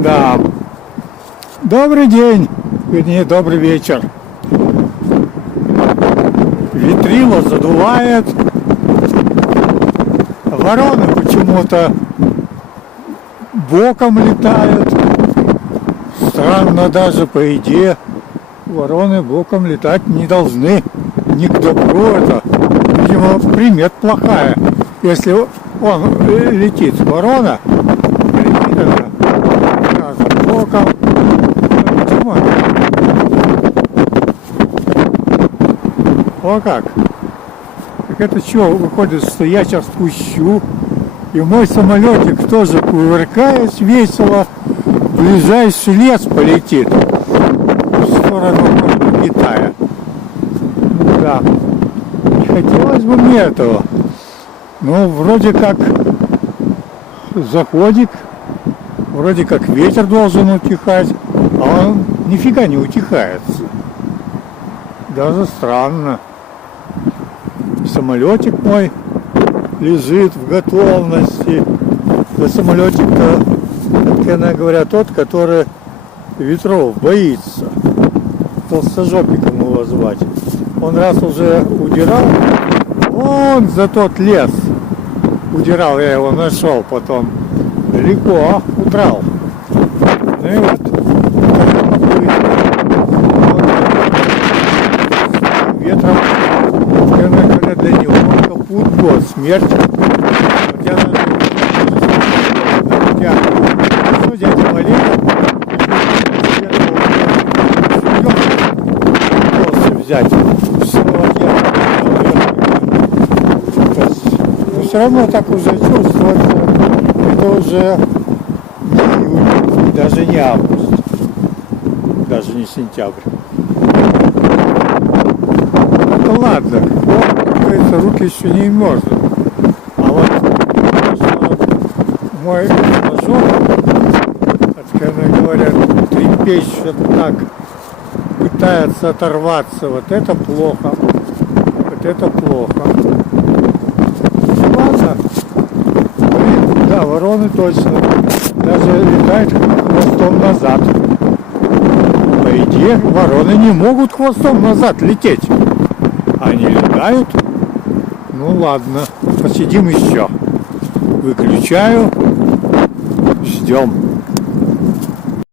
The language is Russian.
Да. Добрый день, вернее, добрый вечер. Ветрило задувает. Вороны почему-то боком летают. Странно даже, по идее, вороны боком летать не должны. Ни к добру это. Видимо, примет плохая. Если он летит, ворона, летит она боком. Почему? О как? Так это что, выходит, что я сейчас пущу, и мой самолетик тоже, кувыркаясь весело, в ближайший лес полетит в сторону Китая. Да, не хотелось бы мне этого. Но вроде как заходит, вроде как ветер должен утихать, а он нифига не утихает. Даже странно. Самолетик мой лежит в готовности. Да самолетик-то, откровенно говоря, тот, который ветров боится. Толстожопиком его звать. Он раз уже удирал, вон за тот лес удирал, я его нашел потом. Далеко удрал. Ну и вот ветром, откровенно говоря, для него капут год, смерть. Что дядя Валерий взять? Но все равно так уже чувствуется, это уже не июнь, даже не август, даже не сентябрь. Ну ладно, говорится, руки еще не можно. А вот мой мажор, откровенно говоря, трепещет так, пытается оторваться. Вот это плохо. Вот это плохо. Ладно. Блин, да, вороны точно. Даже летают хвостом назад. По идее, вороны не могут хвостом назад лететь. Они летают. Ну ладно, посидим еще. Выключаю. Ждем.